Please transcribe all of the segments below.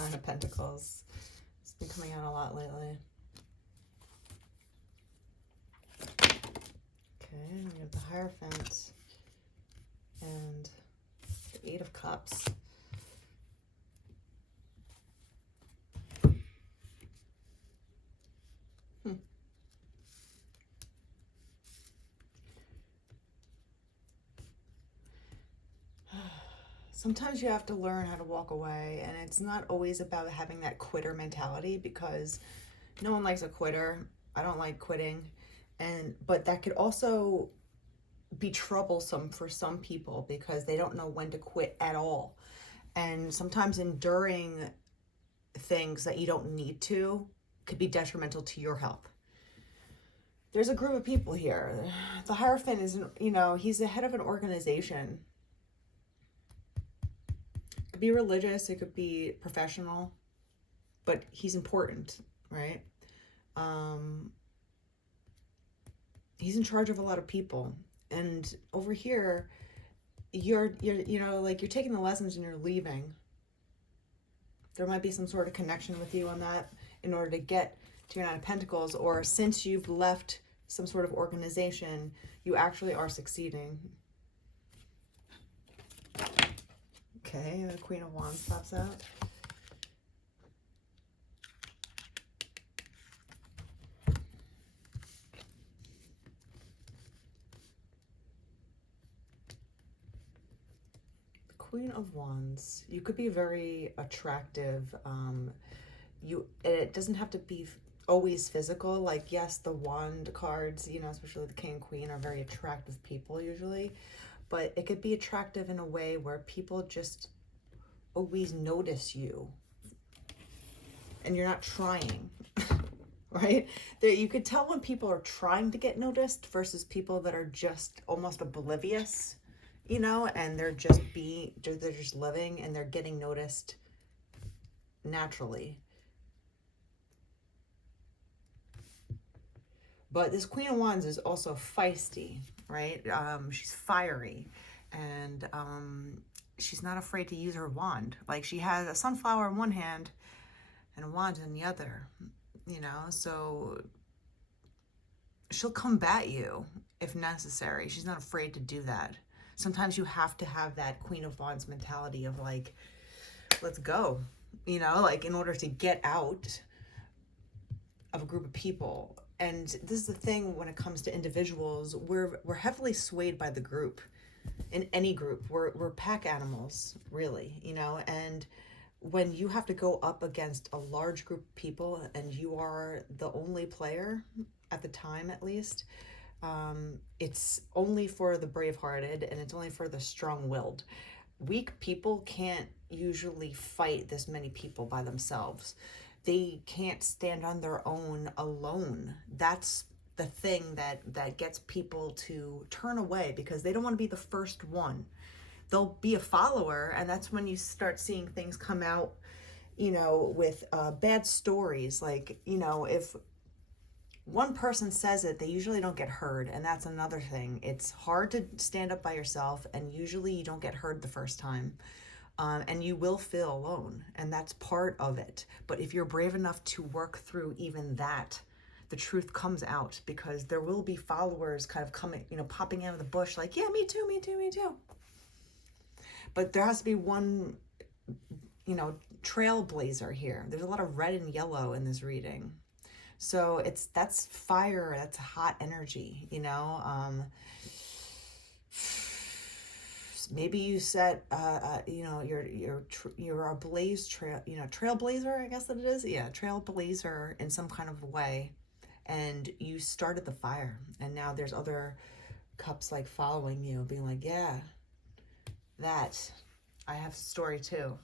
Nine of Pentacles. It's been coming out a lot lately. Okay, we have the Hierophant and the Eight of Cups. Sometimes you have to learn how to walk away, and it's not always about having that quitter mentality, because no one likes a quitter. I don't like quitting. But that could also be troublesome for some people because they don't know when to quit at all. And sometimes enduring things that you don't need to could be detrimental to your health. There's a group of people here. The Hierophant is, he's the head of an organization. It could be religious, it could be professional, but he's important, right? He's in charge of a lot of people. And over here, you're taking the lessons and you're leaving. There might be some sort of connection with you on that in order to get to your Nine of Pentacles, or since you've left some sort of organization, you actually are succeeding. Okay, the Queen of Wands pops out. Queen of Wands. You could be very attractive. It doesn't have to be always physical. Like, yes, the wand cards, especially the King and Queen, are very attractive people usually. But it could be attractive in a way where people just always notice you. And you're not trying, right? You could tell when people are trying to get noticed versus people that are just almost oblivious. And they're just living and they're getting noticed naturally. But this Queen of Wands is also feisty, right? She's fiery, and she's not afraid to use her wand. Like, she has a sunflower in one hand and a wand in the other, so she'll combat you if necessary. She's not afraid to do that. Sometimes you have to have that Queen of Wands mentality of like, let's go, in order to get out of a group of people. And this is the thing when it comes to individuals, we're heavily swayed by the group. In any group, we're pack animals, really, and when you have to go up against a large group of people and you are the only player at the time, at least, it's only for the brave-hearted and it's only for the strong-willed. Weak people can't usually fight this many people by themselves. They can't stand on their own alone. That's the thing that gets people to turn away, because they don't want to be the first one. They'll be a follower, and that's when you start seeing things come out, with bad stories. Like, if one person says it, they usually don't get heard, and that's another thing. It's hard to stand up by yourself, and usually you don't get heard the first time. And you will feel alone, and that's part of it. But if you're brave enough to work through even that, the truth comes out, because there will be followers kind of coming, popping out of the bush like, yeah, me too, me too, me too. But there has to be one, trailblazer here. There's a lot of red and yellow in this reading. So that's fire, that's hot energy, maybe you set, you're a blaze trail, trailblazer, I guess that it is. Yeah, trailblazer in some kind of way. And you started the fire, and now there's other cups like following you, being like, yeah, I have a story too.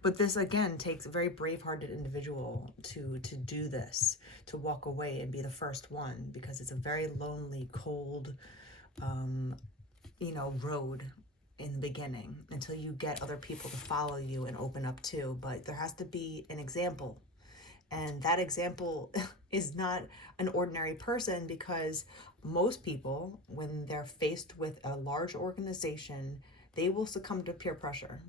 But this, again, takes a very brave-hearted individual to do this, to walk away and be the first one, because it's a very lonely, cold, road in the beginning until you get other people to follow you and open up too. But there has to be an example. And that example is not an ordinary person, because most people, when they're faced with a large organization, they will succumb to peer pressure.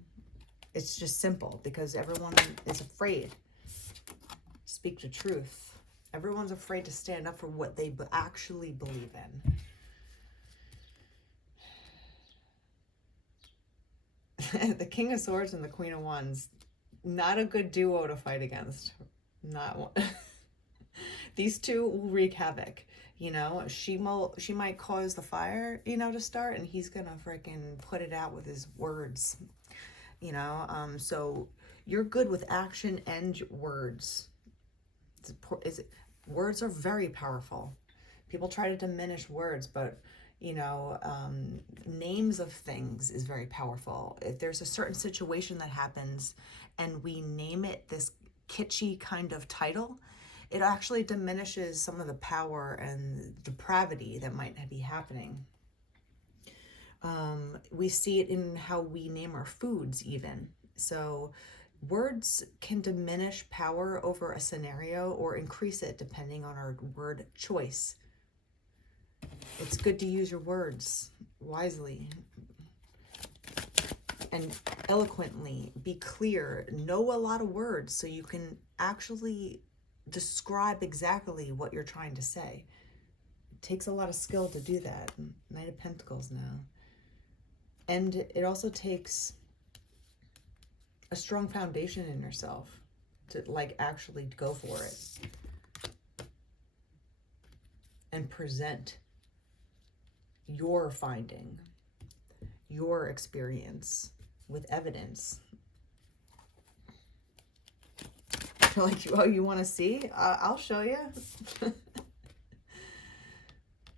It's just simple because everyone is afraid. Speak the truth. Everyone's afraid to stand up for what they actually believe in. The King of Swords and the Queen of Wands, not a good duo to fight against. Not one. These two will wreak havoc. You know, she might cause the fire, you know, to start, and he's gonna freaking put it out with his words. You know, so you're good with action and words. Words are very powerful. People try to diminish words, but you know, names of things is very powerful. If there's a certain situation that happens and we name it this kitschy kind of title, it actually diminishes some of the power and depravity that might be happening. We see it in how we name our foods even. So words can diminish power over a scenario or increase it depending on our word choice. It's good to use your words wisely and eloquently. Be clear. Know a lot of words so you can actually describe exactly what you're trying to say. It takes a lot of skill to do that. Knight of Pentacles now. And it also takes a strong foundation in yourself to like actually go for it and present your finding, your experience with evidence. You're like, oh, you want to see? I'll show you.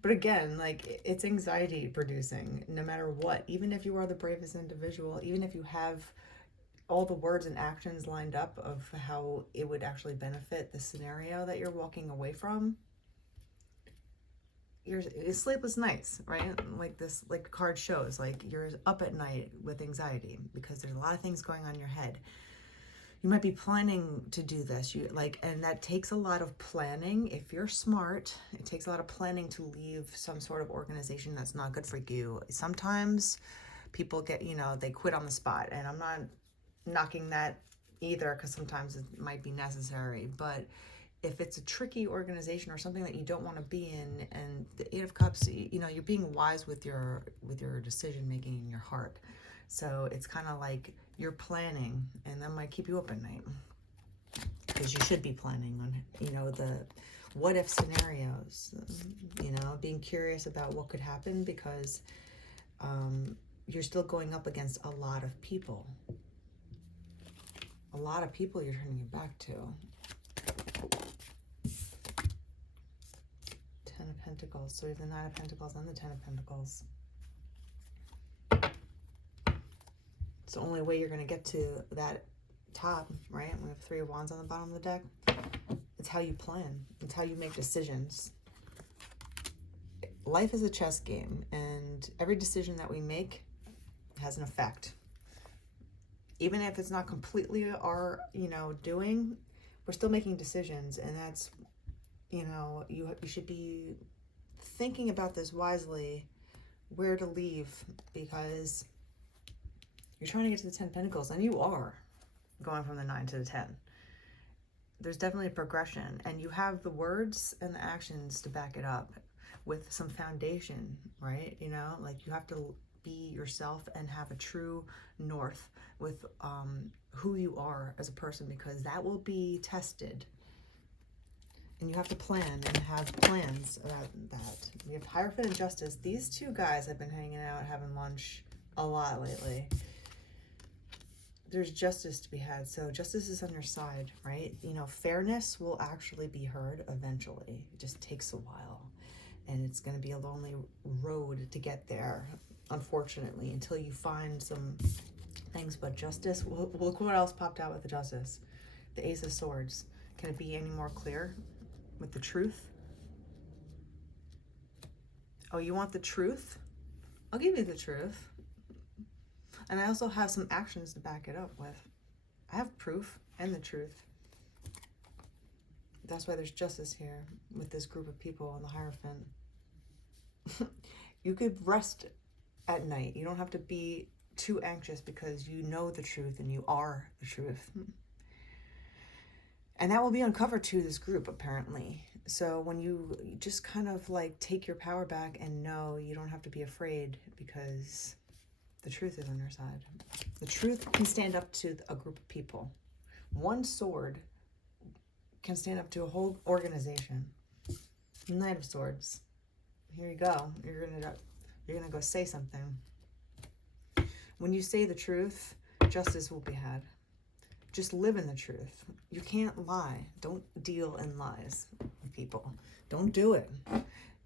But again, like, it's anxiety producing no matter what. Even if you are the bravest individual, even if you have all the words and actions lined up of how it would actually benefit the scenario that you're walking away from, it's sleepless nights, right? Like this, like card shows, like you're up at night with anxiety because there's a lot of things going on in your head. You might be planning to do this, and that takes a lot of planning. If you're smart, it takes a lot of planning to leave some sort of organization that's not good for you. Sometimes people get, you know, they quit on the spot, and I'm not knocking that either because sometimes it might be necessary. But if it's a tricky organization or something that you don't want to be in, and the Eight of Cups, you know, you're being wise with your decision making in your heart. So it's kind of like you're planning, and that might keep you up at night because you should be planning on, you know, the what if scenarios, you know, being curious about what could happen because you're still going up against a lot of people. A lot of people you're turning your back to. Ten of Pentacles. So we have the Nine of Pentacles and the Ten of Pentacles. It's the only way you're going to get to that top, right? We have Three of Wands on the bottom of the deck. It's how you plan. It's how you make decisions. Life is a chess game, and every decision that we make has an effect. Even if it's not completely our, you know, doing, we're still making decisions, and that's, you know, you should be thinking about this wisely, where to leave, because you're trying to get to the 10 Pentacles, and you are going from the 9 to the 10. There's definitely a progression, and you have the words and the actions to back it up with some foundation, right? You know, like you have to be yourself and have a true north with who you are as a person, because that will be tested. And you have to plan and have plans about that. We have Hierophant and Justice. These two guys have been hanging out, having lunch a lot lately. There's justice to be had. So justice is on your side, right? You know, fairness will actually be heard eventually. It just takes a while. And it's going to be a lonely road to get there, unfortunately, until you find some things. But justice, look what else popped out with the Justice. The Ace of Swords. Can it be any more clear with the truth? Oh, you want the truth? I'll give you the truth. And I also have some actions to back it up with. I have proof and the truth. That's why there's justice here with this group of people on the Hierophant. You could rest at night. You don't have to be too anxious because you know the truth and you are the truth. And that will be uncovered to this group, apparently. So when you just kind of like take your power back and know you don't have to be afraid because the truth is on your side. The truth can stand up to a group of people. One sword can stand up to a whole organization. Knight of Swords. Here you go. You're gonna go say something. When you say the truth, justice will be had. Just live in the truth. You can't lie. Don't deal in lies with people. Don't do it.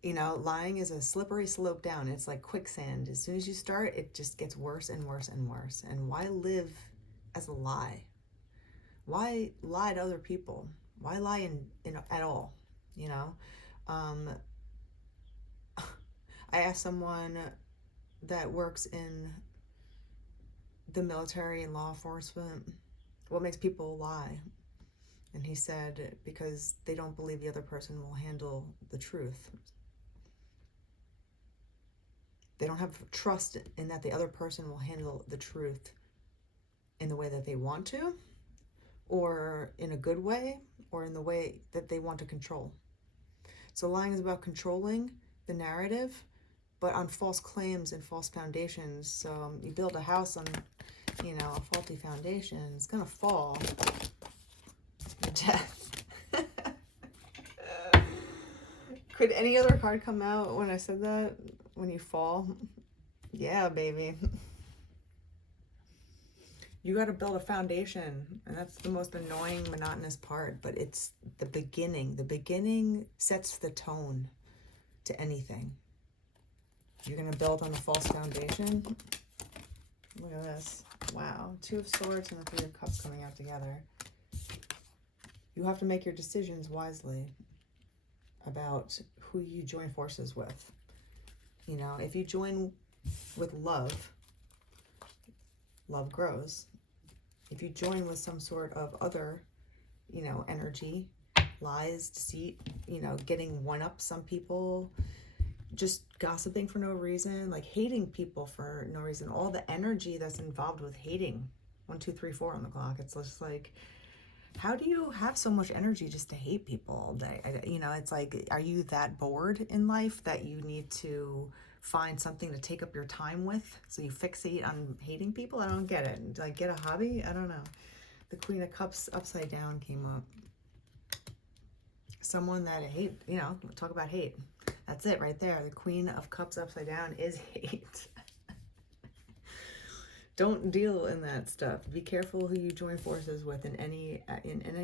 You know, lying is a slippery slope down. It's like quicksand. As soon as you start, it just gets worse and worse and worse. And why live as a lie? Why lie to other people? Why lie at all? You know? I asked someone that works in the military and law enforcement, what makes people lie? And he said, because they don't believe the other person will handle the truth. They don't have trust in that the other person will handle the truth in the way that they want to, or in a good way, or in the way that they want to control. So lying is about controlling the narrative, but on false claims and false foundations. So you build a house on, you know, a faulty foundation, it's gonna fall. Death. Could any other card come out when I said that? When you fall? Yeah, baby. You got to build a foundation, and that's the most annoying, monotonous part, but it's the beginning. The beginning sets the tone to anything. You're going to build on a false foundation. Look at this. Wow. 2 of Swords and the 3 of Cups coming out together. You have to make your decisions wisely about who you join forces with. You know, if you join with love, love grows. If you join with some sort of other, you know, energy, lies, deceit, you know, getting one up some people, just gossiping for no reason, like hating people for no reason, all the energy that's involved with hating. 1, 2, 3, 4 on the clock. It's just like, how do you have so much energy just to hate people all day? You know, it's like, are you that bored in life that you need to find something to take up your time with? So you fixate on hating people? I don't get it. Like, get a hobby? I don't know. The Queen of Cups upside down came up. Someone that hate, you know, talk about hate. That's it right there. The Queen of Cups upside down is hate. Don't deal in that stuff. Be careful who you join forces with in any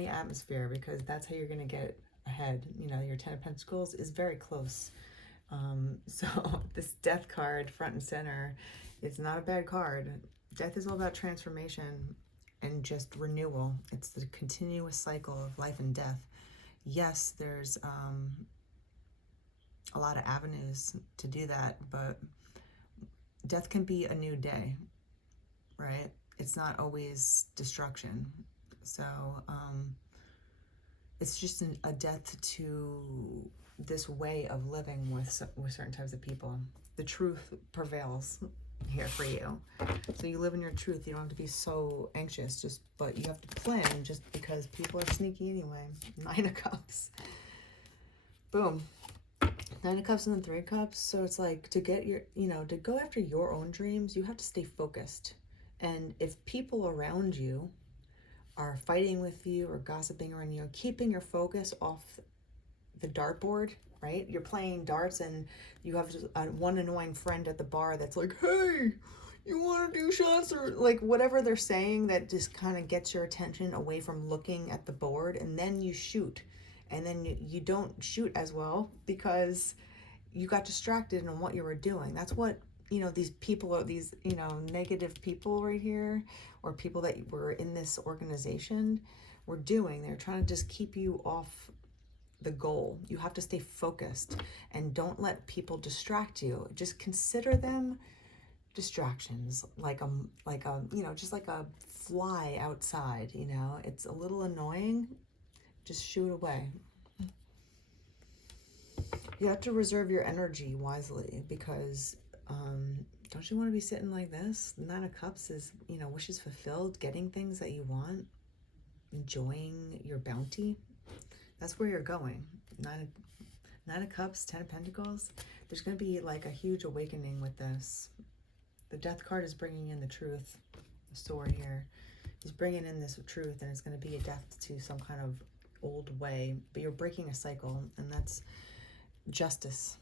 atmosphere, because that's how you're going to get ahead. You know, your 10 of Pentacles is very close. So this Death card front and center, it's not a bad card. Death is all about transformation and just renewal. It's the continuous cycle of life and death. Yes, there's a lot of avenues to do that, but death can be a new day. Right? It's not always destruction. So it's just a death to this way of living with certain types of people. The truth prevails here for you. So you live in your truth. You don't have to be so anxious, but you have to plan, just because people are sneaky anyway. 9 of Cups. Boom. 9 of Cups and then 3 of Cups. So it's like, to get your, you know, to go after your own dreams, you have to stay focused. And if people around you are fighting with you or gossiping around you, keeping your focus off the dartboard, right? You're playing darts and you have just one annoying friend at the bar that's like, hey, you want to do shots? Or like whatever they're saying that just kind of gets your attention away from looking at the board, and then you shoot. And then you don't shoot as well because you got distracted on what you were doing. That's what, you know, these people are, these, you know, negative people right here, or people that were in this organization were doing. They're trying to just keep you off the goal. You have to stay focused and don't let people distract you. Just consider them distractions, like a you know, just like a fly outside, you know. It's a little annoying. Just shoot away. You have to reserve your energy wisely, because Don't you want to be sitting like this? The Nine of Cups is, you know, wishes fulfilled, getting things that you want, enjoying your bounty. That's where you're going. Nine of Cups, 10 of Pentacles. There's going to be like a huge awakening with this. The Death card is bringing in the truth. The Sword here. He's bringing in this truth, and it's going to be a death to some kind of old way. But you're breaking a cycle, and that's justice.